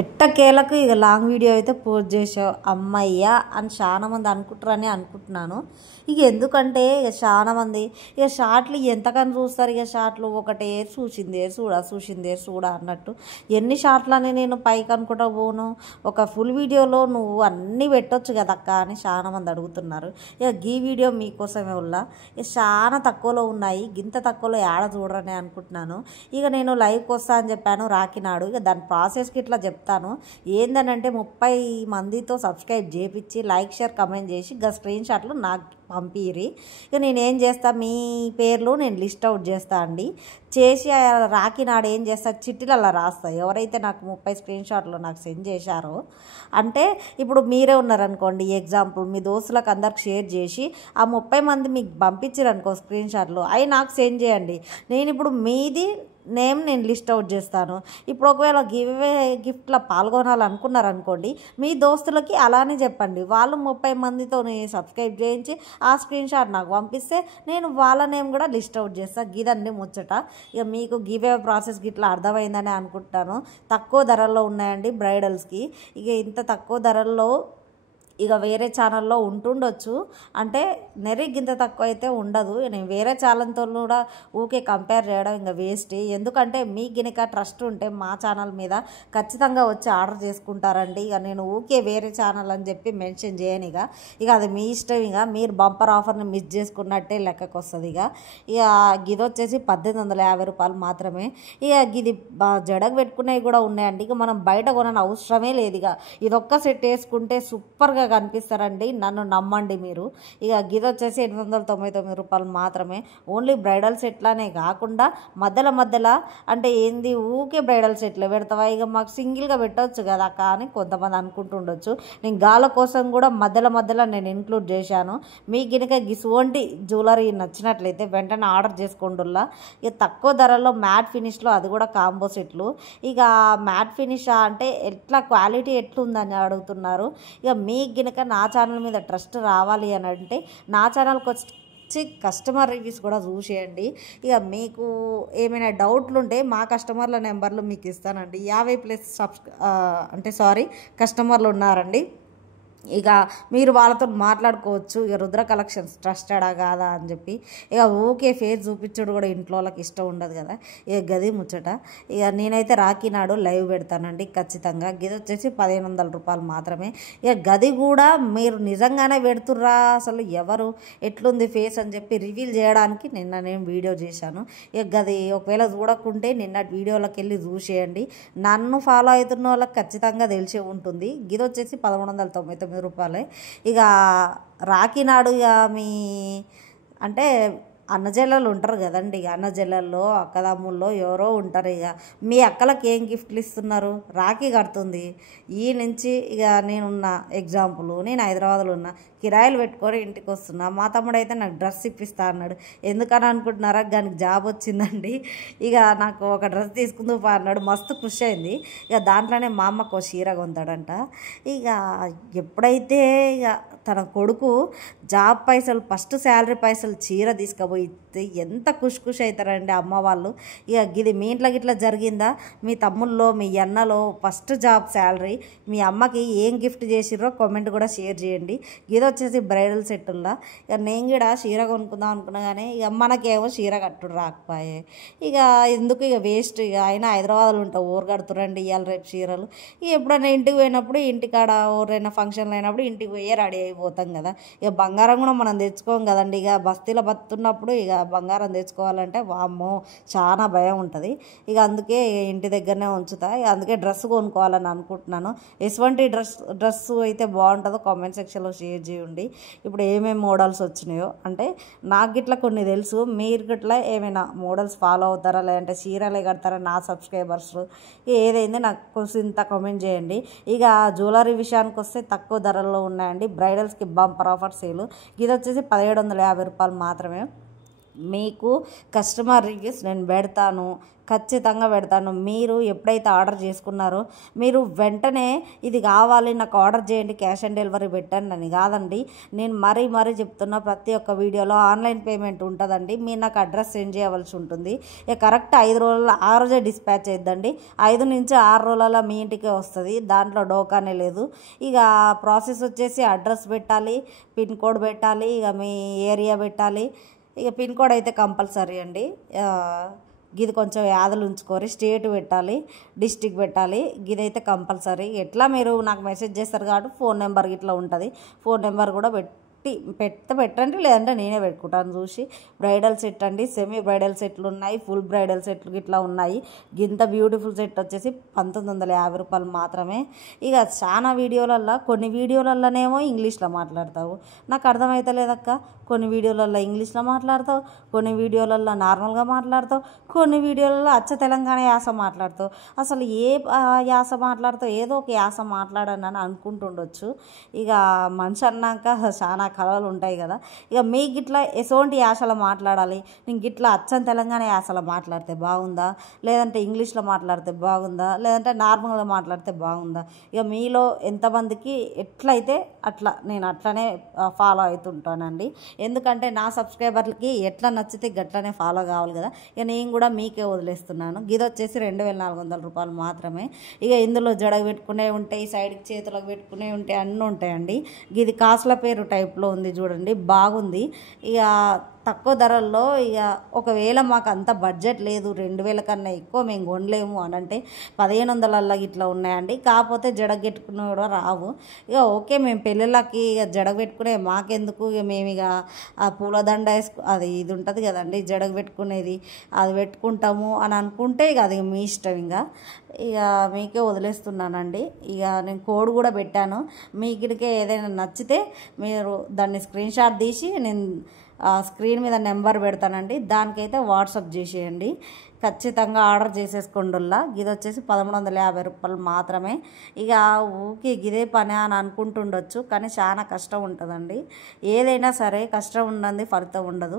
ఎట్టకేలకు ఇక long video అయితే పోస్ట్ చేసావు అమ్మయ్యా అని చాలా మంది అనుకుంటారని అనుకుంటున్నాను. ఇక ఎందుకంటే ఇక చాలా మంది ఇక షార్ట్లు ఎంతకని చూస్తారు. ఇక షార్ట్లు ఒకటే చూసిందే చూడా అన్నట్టు ఎన్ని షార్ట్లని నేను పైకి అనుకుంటా పోను. ఒక ఫుల్ వీడియోలో నువ్వు అన్నీ పెట్టొచ్చు కదక్క అని చాలా మంది అడుగుతున్నారు. ఇక ఈ వీడియో మీకోసమే ఉల్లా ఇక చాలా తక్కువలో ఉన్నాయి. గింత తక్కువలో ఏడ చూడరని అనుకుంటున్నాను. ఇక నేను లైవ్కి వస్తా అని చెప్పాను రాకినాడు. ఇక దాని ప్రాసెస్కి ఇట్లా చెప్తాను. ఏందనంటే 30 మందితో సబ్స్క్రైబ్ చేయించి లైక్ షేర్ కమెంట్ చేసి ఇక స్క్రీన్ షాట్లు నాకు పంపిరి. ఇక నేనేం చేస్తా, మీ పేర్లు నేను లిస్ట్ అవుట్ చేస్తా అండి. చేసి రాకినాడు ఏం చేస్తా, చిట్టీలలో రాస్తా. ఎవరైతే నాకు 30 స్క్రీన్ షాట్లు నాకు సెండ్ చేశారో అంటే ఇప్పుడు మీరే ఉన్నారనుకోండి, ఎగ్జాంపుల్ మీ దోస్తులకు అందరికి షేర్ చేసి ఆ 30 మంది మీకు పంపించారనుకో స్క్రీన్ షాట్లు అవి నాకు సెండ్ చేయండి. నేను ఇప్పుడు మీది నేమ్ నేను లిస్ట్ అవుట్ చేస్తాను. ఇప్పుడు ఒకవేళ గిఫ్ట్లో పాల్గొనాలనుకున్నారనుకోండి, మీ దోస్తులకి అలానే చెప్పండి. వాళ్ళు 30 మందితో సబ్స్క్రైబ్ చేయించి ఆ స్క్రీన్ షాట్ నాకు పంపిస్తే నేను వాళ్ళ నేమ్ కూడా లిస్ట్ అవుట్ చేస్తాను. గిదండి ముచ్చట. ఇక మీకు గివే ప్రాసెస్ గిట్లా అర్థమైందని అనుకుంటాను. తక్కువ ధరల్లో ఉన్నాయండి బ్రైడల్స్కి. ఇక ఇంత తక్కువ ధరల్లో ఇక వేరే ఛానల్లో ఉంటుండొచ్చు, అంటే నెరిగింత తక్కువ అయితే ఉండదు. నేను వేరే ఛానల్తో కూడా ఊకే కంపేర్ చేయడం ఇంకా వేస్ట్. ఎందుకంటే మీ గినక ట్రస్ట్ ఉంటే మా ఛానల్ మీద ఖచ్చితంగా వచ్చి ఆర్డర్ చేసుకుంటారండి. ఇక నేను ఊకే వేరే ఛానల్ అని చెప్పి మెన్షన్ చేయను. ఇక అది మీ ఇష్టం. ఇక మీరు బంపర్ ఆఫర్ని మిస్ చేసుకున్నట్టే లెక్కకు వస్తుంది. ఇక గిది వచ్చేసి 1850 రూపాయలు మాత్రమే. ఇక గిది జడకు పెట్టుకునేవి కూడా ఉన్నాయండి. ఇక మనం బయట కొనని అవసరమే లేదు. ఇక ఇదొక్క సెట్ వేసుకుంటే సూపర్గా కనిపిస్తారండి, నన్ను నమ్మండి మీరు. ఇక గిది వచ్చేసి 899 రూపాయలు మాత్రమే. ఓన్లీ బ్రైడల్ సెట్లానే కాకుండా మధ్యలో అంటే ఏంది ఊకే బ్రైడల్ సెట్లు పెడతావా, ఇక మాకు సింగిల్గా పెట్టవచ్చు కదా అక్క అని కొంతమంది అనుకుంటుండొచ్చు. నేను గాల కోసం కూడా మధ్యలో నేను ఇంక్లూడ్ చేశాను. మీకు గినక గిసువంటి జ్యువెలరీ నచ్చినట్లయితే వెంటనే ఆర్డర్ చేసుకోండిల్లా. ఇక తక్కువ ధరలో మ్యాట్ ఫినిష్లో, అది కూడా కాంబో సెట్లు. ఇక మ్యాట్ ఫినిష్ అంటే ఎట్లా క్వాలిటీ ఎట్లుందని అడుగుతున్నారు. ఇక మీ గినక నా ఛానల్ మీద ట్రస్ట్ రావాలి అని అంటే నా ఛానల్కి వచ్చి కస్టమర్ రివ్యూస్ కూడా చూసేయండి. ఇక మీకు ఏమైనా డౌట్లు ఉంటే మా కస్టమర్ల నెంబర్లు మీకు ఇస్తానండి. 50+ కస్టమర్లు ఉన్నారండి. ఇక మీరు వాళ్ళతో మాట్లాడుకోవచ్చు. ఇక రుద్ర కలెక్షన్స్ ట్రస్టెడా కాదా అని చెప్పి. ఇక ఊకే ఫేస్ చూపించడు కూడా ఇంట్లో వాళ్ళకి ఇష్టం ఉండదు కదా. ఇక గది ముచ్చట. ఇక నేనైతే రాకినాడు లైవ్ పెడతానండి ఖచ్చితంగా. గది వచ్చేసి 1500 రూపాయలు మాత్రమే. ఇక గది కూడా మీరు నిజంగానే పెడుతుర్రా, అసలు ఎవరు ఎట్లుంది ఫేస్ అని చెప్పి రివీల్ చేయడానికి నిన్న నేను వీడియో చేశాను. ఇక గది ఒకవేళ చూడకుంటే నిన్న వీడియోలోకి వెళ్ళి చూసేయండి. నన్ను ఫాలో అవుతున్న వాళ్ళకి ఖచ్చితంగా తెలిసే ఉంటుంది. గిది వచ్చేసి 1199 రూపాయలే. ఇక రాకినాడు ఇక మీ అంటే అన్నజెల్లలు ఉంటారు కదండి. ఇక అన్నజెల్లల్లో అక్కదమ్ముల్లో ఎవరో ఉంటారు. ఇక మీ అక్కలకి ఏం గిఫ్ట్లు ఇస్తున్నారు, రాఖీ కడుతుంది ఈ నుంచి. ఇక నేనున్న ఎగ్జాంపుల్, నేను హైదరాబాద్లో ఉన్నా, కిరాయిలు పెట్టుకొని ఇంటికి వస్తున్నా. మా తమ్ముడు అయితే నాకు డ్రెస్ ఇప్పిస్తా అన్నాడు. ఎందుకని అనుకుంటున్నారా, దానికి జాబ్ వచ్చిందండి. ఇక నాకు ఒక డ్రెస్ తీసుకుందుకు అన్నాడు. మస్తు ఖుషి అయింది. ఇక దాంట్లోనే మా అమ్మకు చీర కొంటాడంట. ఇక ఎప్పుడైతే ఇక తన కొడుకు జాబ్ పైసలు ఫస్ట్ శాలరీ పైసలు చీర తీసుకుపోయితే ఎంత ఖుషి అవుతారండి అమ్మ వాళ్ళు. ఇక ఇది మీ ఇంట్లో గిట్లా జరిగిందా, మీ తమ్ముళ్ళలో మీ అన్నలో ఫస్ట్ జాబ్ శాలరీ మీ అమ్మకి ఏం గిఫ్ట్ చేసిర్రో కామెంట్ కూడా షేర్ చేయండి. ఇది వచ్చేసి బ్రైడల్ సెట్టుల్లో. ఇక నేను కూడా చీర కొనుక్కుందాం అనుకున్నా కానీ ఇక మనకేమో చీర కట్టుడు రాకపోయే. ఇక ఎందుకు ఇక వేస్ట్. ఇక అయినా హైదరాబాద్లో ఉంటా ఊరు కడుతురండి ఇవాళ రేపు చీరలు. ఇక ఎప్పుడైనా ఇంటికి పోయినప్పుడు, ఇంటికాడ ఎవరైనా ఫంక్షన్లు అయినప్పుడు ఇంటికి పోయే రెడీ అయిపోతాం కదా. ఇక బంగారం కూడా మనం తెచ్చుకోం కదండి. ఇక బస్తీలో బతున్నప్పుడు ఇక బంగారం తెచ్చుకోవాలంటే వామ్మో చాలా భయం ఉంటుంది. ఇక అందుకే ఇంటి దగ్గరనే ఉంచుతా. ఇక అందుకే డ్రెస్ కొనుక్కోవాలని అనుకుంటున్నాను. ఎటువంటి డ్రెస్ అయితే బాగుంటుందో కామెంట్ సెక్షన్లో షేర్ చేయండి. ఇప్పుడు ఏమేమి మోడల్స్ వచ్చినాయో అంటే నాకు గిట్లా కొన్ని తెలుసు, మీరు గిట్లా ఏమైనా మోడల్స్ ఫాలో అవుతారా లేదంటే చీరలే కడతారా నా సబ్స్క్రైబర్స్, ఏదైంది నాకు కొంచెం ఇంత కామెంట్ చేయండి. ఇక జ్యువెలరీ విషయానికి వస్తే తక్కువ ధరల్లో ఉన్నాయండి. బ్రైడల్స్కి బంపర్ ఆఫర్ సేలు. ఇది వచ్చేసి 1750 రూపాయలు మాత్రమే. మీకు కస్టమర్ రివ్యూస్ నేను పెడతాను, ఖచ్చితంగా పెడతాను. మీరు ఎప్పుడైతే ఆర్డర్ చేసుకున్నారో మీరు వెంటనే ఇది కావాలి నాకు ఆర్డర్ చేయండి, క్యాష్ ఆన్ డెలివరీ పెట్టండి అని కాదండి. నేను మరీ చెప్తున్నా, ప్రతి ఒక్క వీడియోలో ఆన్లైన్ పేమెంట్ ఉంటుందండి. మీరు నాకు అడ్రస్ సెండ్ చేయవలసి ఉంటుంది. ఇక కరెక్ట్ 5 రోజుల్లో ఆ రోజే డిస్పాచ్ చేద్దండి. 5 నుంచి 6 రోజులలో మీ ఇంటికే వస్తుంది, దాంట్లో డోకానే లేదు. ఇక ప్రాసెస్ వచ్చేసి అడ్రస్ పెట్టాలి, పిన్ కోడ్ పెట్టాలి, ఇక మీ ఏరియా పెట్టాలి. ఇక పిన్ కోడ్ అయితే కంపల్సరీ అండి. గిది కొంచెం యాదలు ఉంచుకోరి, స్టేట్ పెట్టాలి, డిస్టిక్ పెట్టాలి, గిదైతే కంపల్సరీ. ఎట్లా మీరు నాకు మెసేజ్ చేస్తారు కాబట్టి ఫోన్ నెంబర్ ఇట్లా ఉంటుంది, ఫోన్ నెంబర్ కూడా పెట్టండి, లేదంటే నేనే పెట్టుకుంటాను చూసి. బ్రైడల్ సెట్ అండి, సెమీ బ్రైడల్ సెట్లు ఉన్నాయి, ఫుల్ బ్రైడల్ సెట్లు ఇట్లా ఉన్నాయి. గింత బ్యూటిఫుల్ సెట్ వచ్చేసి 1950 రూపాయలు మాత్రమే. ఇక చాలా వీడియోలల్లో, కొన్ని వీడియోలలోనేమో ఇంగ్లీష్లో మాట్లాడతావు, నాకు అర్థమవుతలేదక్క. కొన్ని వీడియోలలో ఇంగ్లీష్లో మాట్లాడతావు, కొన్ని వీడియోలలో నార్మల్గా మాట్లాడతావు, కొన్ని వీడియోలలో అచ్చ తెలంగాణ యాస మాట్లాడతావు. అసలు ఏ యాస మాట్లాడతావు, ఏదో ఒక యాస మాట్లాడని అని అనుకుంటుండొచ్చు. ఇక మనిషి అన్నాక చాలా కళలు ఉంటాయి కదా. ఇక మీకు ఇట్లా ఎటువంటి యాసలో మాట్లాడాలి, నేను ఇట్లా అచ్చం తెలంగాణ యాసలో మాట్లాడితే బాగుందా, లేదంటే ఇంగ్లీష్లో మాట్లాడితే బాగుందా, లేదంటే నార్మల్గా మాట్లాడితే బాగుందా, ఇక మీలో ఎంతమందికి ఎట్లయితే అట్లా నేను అట్లనే ఫాలో అవుతుంటానండి. ఎందుకంటే నా సబ్స్క్రైబర్లకి ఎట్లా నచ్చితే గట్లనే ఫాలో కావాలి కదా. ఇక నేను కూడా మీకే వదిలేస్తున్నాను. గిది వచ్చేసి 2400 రూపాయలు మాత్రమే. ఇక ఇందులో జడగ పెట్టుకునే ఉంటాయి, సైడ్కి చేతులకు పెట్టుకునే ఉంటాయి, అన్నీ ఉంటాయండి. గిది కాసుల పేరు టైప్లో ఉంది చూడండి, బాగుంది. ఇక తక్కువ ధరల్లో, ఇక ఒకవేళ మాకు అంత బడ్జెట్ లేదు, 2000 కన్నా ఎక్కువ మేము కొనలేము అని అంటే 1500 ఇట్లా ఉన్నాయండి. కాకపోతే జడగెట్టుకునే కూడా రావు. ఇక ఓకే, మేము పెళ్ళిళ్ళకి ఇక జడగ పెట్టుకునే మాకెందుకు, ఇక మేము ఇక ఆ పూలదండ అది ఇది ఉంటుంది కదండి జడగ పెట్టుకునేది, అది పెట్టుకుంటాము అని అనుకుంటే ఇక అది మీ ఇష్టం. ఇక మీకే వదిలేస్తున్నానండి. ఇక నేను కోడ్ కూడా పెట్టాను, మీకిడికే ఏదైనా నచ్చితే మీరు దాన్ని స్క్రీన్ షాట్ తీసి నేను స్క్రీన్ మీద నెంబర్ పెడతానండి, దానికైతే వాట్సాప్ చేసేయండి. ఖచ్చితంగా ఆర్డర్ చేసేసుకోండిల్లా. ఇది వచ్చేసి 1350 రూపాయలు మాత్రమే. ఇక ఊకే గిదే పని అని అనుకుంటుండొచ్చు, కానీ చాలా కష్టం ఉంటుందండి. ఏదైనా సరే కష్టం ఉన్నది ఫలితం ఉండదు.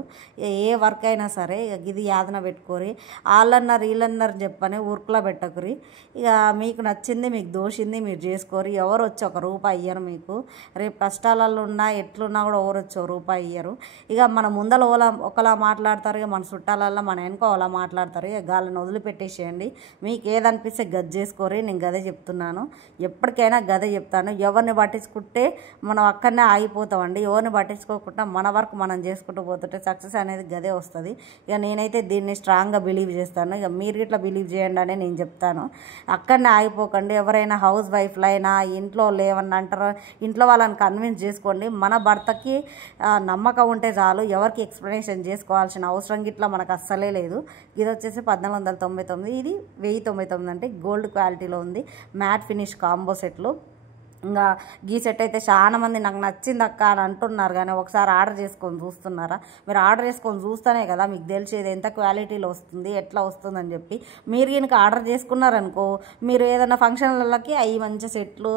ఏ వర్క్ అయినా సరే ఇక గిది యాదన పెట్టుకోరి, వాళ్ళన్నారు వీళ్ళన్నారు చెప్పని ఊర్కులా పెట్టకురి. ఇక మీకు నచ్చింది, మీకు దోషింది మీరు చేసుకోరి. ఎవరు వచ్చి ₹1 ఇయ్యరు మీకు. రేపు కష్టాలలో ఉన్నా ఎట్లున్నా కూడా ఎవరు వచ్చి ₹1 ఇయ్యరు. ఇక మన ముందర ఒకలా మాట్లాడతారు, ఇక మన చుట్టాలల్లో మన వెనుక ఒకలా మాట్లాడతారు. ఇక గాళ్ళని వదిలిపెట్టేసేయండి. మీకు ఏదనిపిస్తే గది చేసుకోరి. నేను గదే చెప్తున్నాను, ఎప్పటికైనా గదే చెప్తాను. ఎవరిని పట్టించుకుంటే మనం అక్కడనే ఆగిపోతామండి. ఎవరిని పట్టించుకోకుండా మన వరకు మనం చేసుకుంటూ పోతుంటే సక్సెస్ అనేది గదే వస్తుంది. ఇక నేనైతే దీన్ని స్ట్రాంగ్గా బిలీవ్ చేస్తాను. ఇక మీరు ఇట్లా బిలీవ్ చేయండి అని నేను చెప్తాను. అక్కడనే ఆగిపోకండి. ఎవరైనా హౌస్ వైఫ్లు అయినా ఇంట్లో లేవన్నా అంటారు, ఇంట్లో వాళ్ళని కన్విన్స్ చేసుకోండి. మన భర్తకి నమ్మకం ఉంటే చాలు, ఎవరికి ఎక్స్ప్లెనేషన్ చేసుకోవాల్సిన అవసరం గిట్లా మనకు అస్సలే లేదు. ఇది వచ్చేసి 1499, ఇది 1099 అంటే గోల్డ్ క్వాలిటీలో ఉంది. మ్యాట్ ఫినిష్ కాంబో సెట్లు. ఇంకా ఈ సెట్ అయితే చాలా మంది నాకు నచ్చింది అక్క అని అంటున్నారు, కానీ ఒకసారి ఆర్డర్ చేసుకొని చూస్తున్నారా? మీరు ఆర్డర్ చేసుకొని చూస్తేనే కదా మీకు తెలిసేది ఎంత క్వాలిటీలో వస్తుంది, ఎట్లా వస్తుందని చెప్పి. మీరు కనుక ఆర్డర్ చేసుకున్నారనుకో, మీరు ఏదైనా ఫంక్షన్లకి అవి మంచి సెట్లు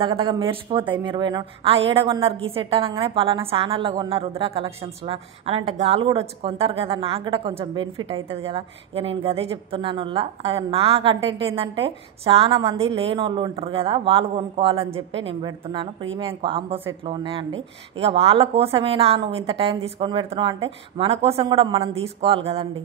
దగ్గర మెరిసిపోతాయి. మీరు పోయిన ఏడగొన్నారు ఈ సెట్ అనగానే పలానా ఛానల్లో కొన్నారు రుద్ర కలెక్షన్స్లో అని అంటే గాలు కూడా వచ్చి కొంటారు కదా, నాకు కూడా కొంచెం బెనిఫిట్ అవుతుంది కదా. ఇక నేను గదే చెప్తున్నాను. నా కంటెంట్ ఏంటంటే చాలా మంది లేని వాళ్ళు ఉంటారు కదా, వాళ్ళు కొనుక్కోవాలి అని చెప్పి నేను పెడుతున్నాను. ప్రీమియం కాంబో సెట్లో ఉన్నాయండి. ఇక వాళ్ళ కోసమేనా నువ్వు ఇంత టైం తీసుకొని పెడుతున్నావు అంటే మన కోసం కూడా మనం తీసుకోవాలి కదండి.